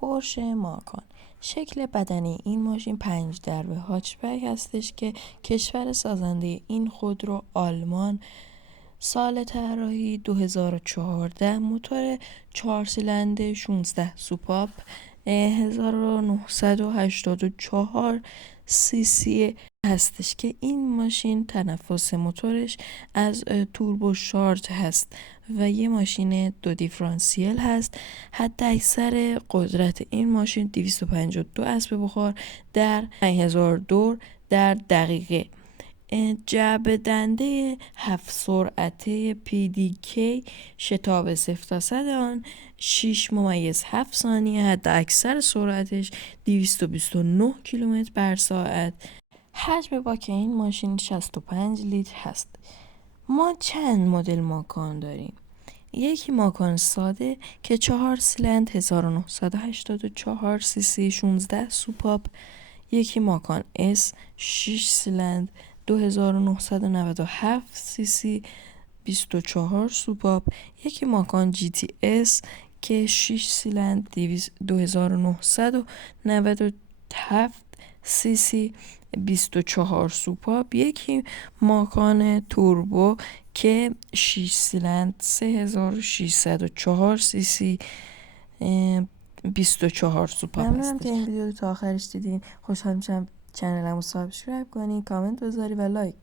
پورش ماکان. شکل بدنی این ماشین 5 دربه هاچبک هستش که کشور سازنده این خودرو آلمان. سال طراحی 2014. موتور 4 سیلندر 16 سوپاپ 1984 سی سی هستش که این ماشین تنفس موتورش از توربو شارژ هست و یه ماشین 2 دیفرانسیل هست. حد اکثر قدرت این ماشین 252 اسب بخار در 5000 دور در دقیقه. جعبه دنده 7 سرعته PDK شتاب 0 تا 100 آن 6.7 ثانیه. حد اکثر سرعتش 229 کیلومتر بر ساعت. حجم باک این ماشین 65 لیتر هست. ما چند مدل ماکان داریم. یکی ماکان ساده که 4 سیلندر 1984 سی سی 16 سوپاپ. یکی ماکان اس 6 سیلندر 2997 سی سی 24 سوپاپ. یکی ماکان جی تی اس که 6 سیلندر 2997 سی سی 24 سوپاپ. یکی ماکان توربو که 6 سیلندر 3604 سی سی 24 سوپاپ هست. ممنونم که این ویدیو رو تا آخرش دیدین. خوشحال میشم چنلمو سابسکرایب کنین، کامنت بذاری و لایک کنین.